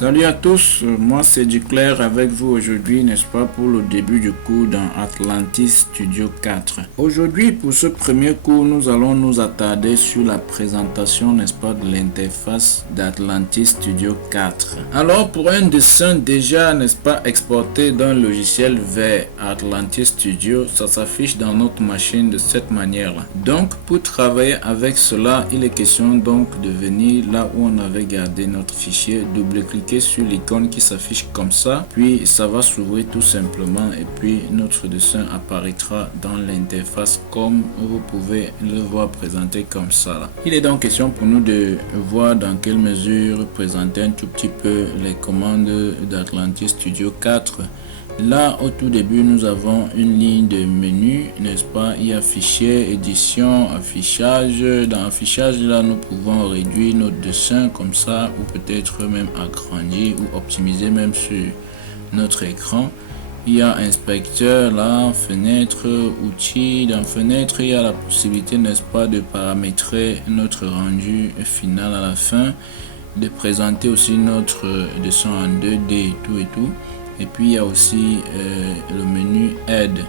Salut à tous, moi c'est Duclair avec vous aujourd'hui, n'est-ce pas, pour le début du cours dans Atlantis Studio 4. Aujourd'hui, pour ce premier cours, nous allons nous attarder sur la présentation, n'est-ce pas, de l'interface d'Atlantis Studio 4. Alors, pour un dessin déjà, n'est-ce pas, exporté d'un logiciel vers Atlantis Studio, ça s'affiche dans notre machine de cette manière-là. Donc, pour travailler avec cela, il est question donc de venir là où on avait gardé notre fichier, double-cliquer sur l'icône qui s'affiche comme ça, puis ça va s'ouvrir tout simplement et puis notre dessin apparaîtra dans l'interface comme vous pouvez le voir présenté comme ça là. Il est donc question pour nous de voir dans quelle mesure présenter un tout petit peu les commandes d'Atlantis Studio 4. Là, au tout début, nous avons une ligne de menu, n'est-ce pas? Il y a fichier, édition, affichage. Dans affichage, là, nous pouvons réduire notre dessin comme ça, ou peut-être même agrandir ou optimiser même sur notre écran. Il y a inspecteur, là, fenêtre, outils. Dans fenêtre, il y a la possibilité, n'est-ce pas, de paramétrer notre rendu final à la fin, de présenter aussi notre dessin en 2D et tout. Et puis il y a aussi le menu aide,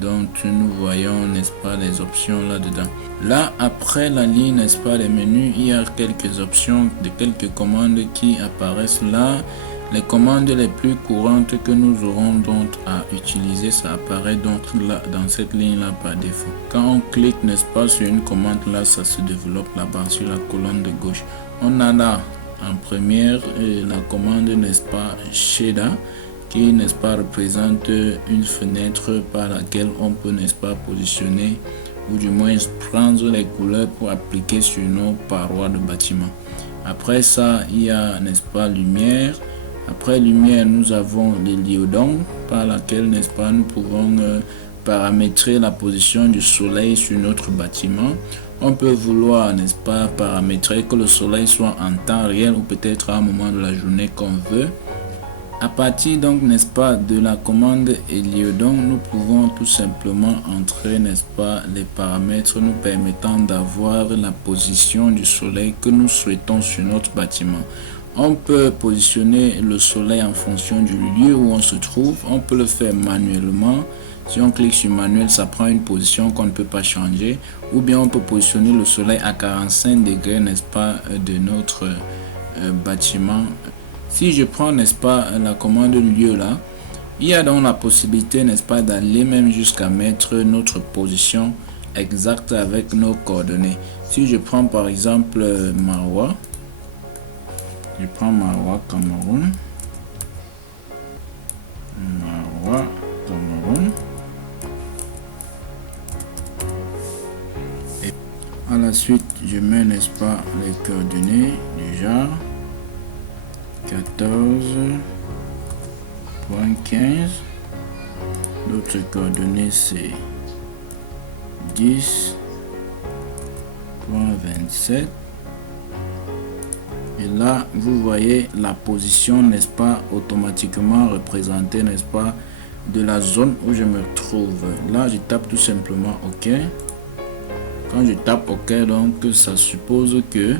donc nous voyons, n'est-ce pas, les options là dedans. Là, après la ligne, n'est-ce pas, les menus, il y a quelques options de quelques commandes qui apparaissent là. Les commandes les plus courantes que nous aurons donc à utiliser, ça apparaît donc là dans cette ligne là par défaut. Quand on clique, n'est-ce pas, sur une commande là, ça se développe là-bas sur la colonne de gauche. On a là en première la commande, n'est-ce pas, shader, qui, n'est-ce pas, représente une fenêtre par laquelle on peut, n'est-ce pas, positionner ou du moins prendre les couleurs pour appliquer sur nos parois de bâtiment. Après ça, il y a, n'est-ce pas, lumière. Après lumière, nous avons l'héliodon par laquelle, n'est-ce pas, nous pouvons paramétrer la position du soleil sur notre bâtiment. On peut vouloir, n'est-ce pas, paramétrer que le soleil soit en temps réel ou peut-être à un moment de la journée qu'on veut. À partir donc, n'est-ce pas, de la commande héliodon, nous pouvons tout simplement entrer, n'est-ce pas, les paramètres nous permettant d'avoir la position du soleil que nous souhaitons sur notre bâtiment. On peut positionner le soleil en fonction du lieu où on se trouve. On peut le faire manuellement. Si on clique sur manuel, ça prend une position qu'on ne peut pas changer. Ou bien on peut positionner le soleil à 45 degrés, n'est-ce pas, de notre bâtiment. Si je prends, n'est-ce pas, la commande lieu là, il y a donc la possibilité, n'est-ce pas, d'aller même jusqu'à mettre notre position exacte avec nos coordonnées. Si je prends par exemple Maroua, je prends Maroua Cameroun, Maroua Cameroun, et à la suite je mets, n'est-ce pas, les coordonnées du genre 14.15. L'autre coordonnée c'est 10.27. Et là, vous voyez la position, n'est-ce pas, automatiquement représentée, n'est-ce pas, de la zone où je me trouve. Là, je tape tout simplement OK. Quand je tape OK, donc ça suppose que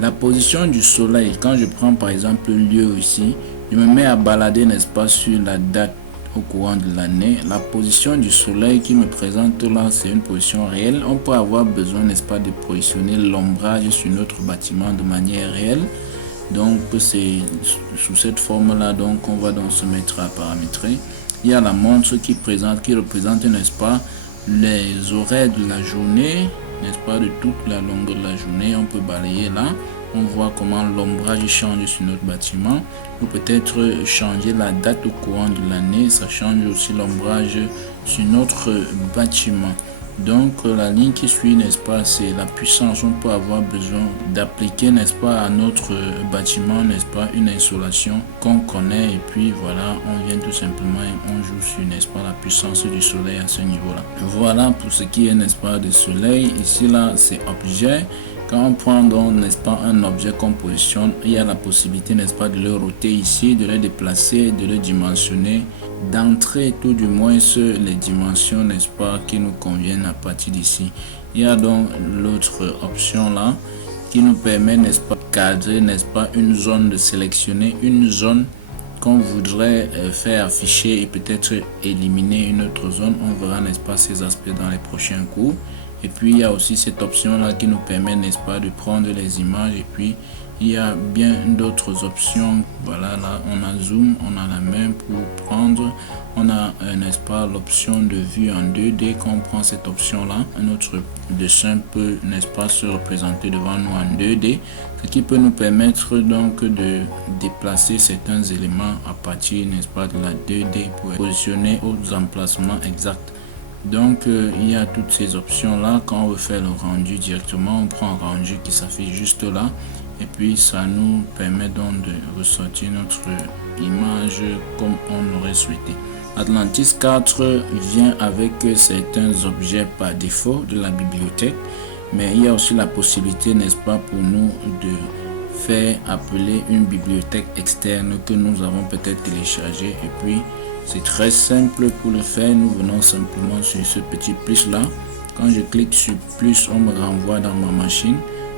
la position du soleil, quand je prends par exemple le lieu ici, je me mets à balader, n'est-ce pas, sur la date au courant de l'année. La position du soleil qui me présente là, c'est une position réelle. On peut avoir besoin, n'est-ce pas, de positionner l'ombrage sur notre bâtiment de manière réelle. Donc c'est sous cette forme là donc on va donc se mettre à paramétrer. Il y a la montre qui représente, n'est-ce pas, les horaires de la journée, n'est-ce pas, de toute la longueur de la journée. On peut balayer là, on voit comment l'ombrage change sur notre bâtiment, ou peut-être changer la date au courant de l'année, ça change aussi l'ombrage sur notre bâtiment. Donc la ligne qui suit, n'est-ce pas, c'est la puissance. On peut avoir besoin d'appliquer, n'est-ce pas, à notre bâtiment, n'est-ce pas, une insolation qu'on connaît, et puis voilà, on vient tout simplement et on joue sur, n'est-ce pas, la puissance du soleil à ce niveau-là. Voilà pour ce qui est, n'est-ce pas, du soleil. Ici là, c'est objet. Quand on prend donc, n'est-ce pas, un objet qu'on positionne, il y a la possibilité, n'est-ce pas, de le roter ici, de le déplacer, de le dimensionner, d'entrer tout du moins les dimensions, n'est-ce pas, qui nous conviennent à partir d'ici. Il y a donc l'autre option là qui nous permet, n'est-ce pas, cadrer, n'est-ce pas, une zone, de sélectionner une zone qu'on voudrait faire afficher et peut-être éliminer une autre zone. On verra, n'est-ce pas, ces aspects dans les prochains cours. Et puis il y a aussi cette option là qui nous permet, n'est-ce pas, de prendre les images. Et puis il y a bien d'autres options. Voilà, là on a zoom, on a la main pour prendre, on a n'est-ce pas, l'option de vue en 2D. Quand on prend cette option là, notre dessin peut, n'est-ce pas, se représenter devant nous en 2D, ce qui peut nous permettre donc de déplacer certains éléments à partir, n'est-ce pas, de la 2D pour positionner aux emplacements exacts. Donc il y a toutes ces options là. Quand on veut faire le rendu directement, on prend un rendu qui s'affiche juste là, et puis ça nous permet donc de ressortir notre image comme on aurait souhaité. Atlantis 4 vient avec certains objets par défaut de la bibliothèque, mais il y a aussi la possibilité, n'est-ce pas, pour nous de faire appeler une bibliothèque externe que nous avons peut-être téléchargée. Et puis c'est très simple pour le faire. Nous venons simplement sur ce petit plus là. Quand je clique sur plus, on me renvoie dans ma machine.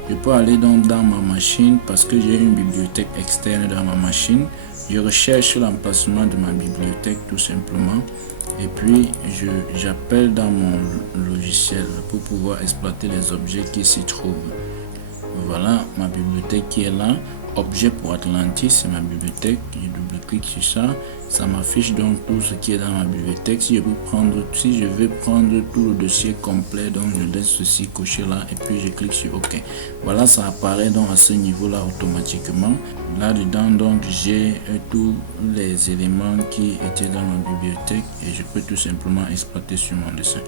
Je peux aller donc dans ma machine parce que j'ai une bibliothèque externe dans ma machine. Je recherche l'emplacement de ma bibliothèque tout simplement. Et puis j'appelle dans mon logiciel pour pouvoir exploiter les objets qui s'y trouvent. Voilà ma bibliothèque qui est là. Objet pour Atlantis, c'est ma bibliothèque. Je double-clique sur ça, ça m'affiche donc tout ce qui est dans ma bibliothèque. Si je veux prendre tout le dossier complet, donc je laisse ceci coché là et puis je clique sur OK. Voilà, ça apparaît donc à ce niveau là automatiquement. Là dedans donc j'ai tous les éléments qui étaient dans ma bibliothèque et je peux tout simplement exploiter sur mon dessin.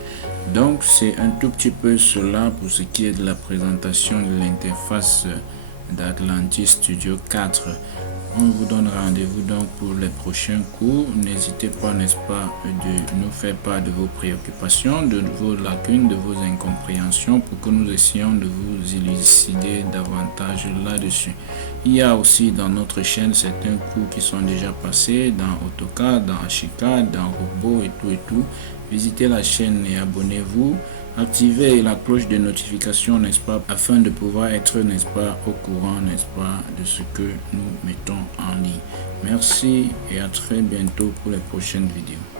Donc c'est un tout petit peu cela pour ce qui est de la présentation de l'interface d'Atlantis Studio 4. On vous donne rendez-vous donc pour les prochains cours. N'hésitez pas, n'est-ce pas, de nous faire part de vos préoccupations, de vos lacunes, de vos incompréhensions pour que nous essayions de vous élucider davantage là-dessus. Il y a aussi dans notre chaîne certains cours qui sont déjà passés dans AutoCAD, dans Archicad, dans Robot et tout. Visitez la chaîne et abonnez-vous. Activez la cloche de notification, n'est-ce pas, afin de pouvoir être, n'est-ce pas, au courant, n'est-ce pas, de ce que nous mettons en ligne. Merci et à très bientôt pour les prochaines vidéos.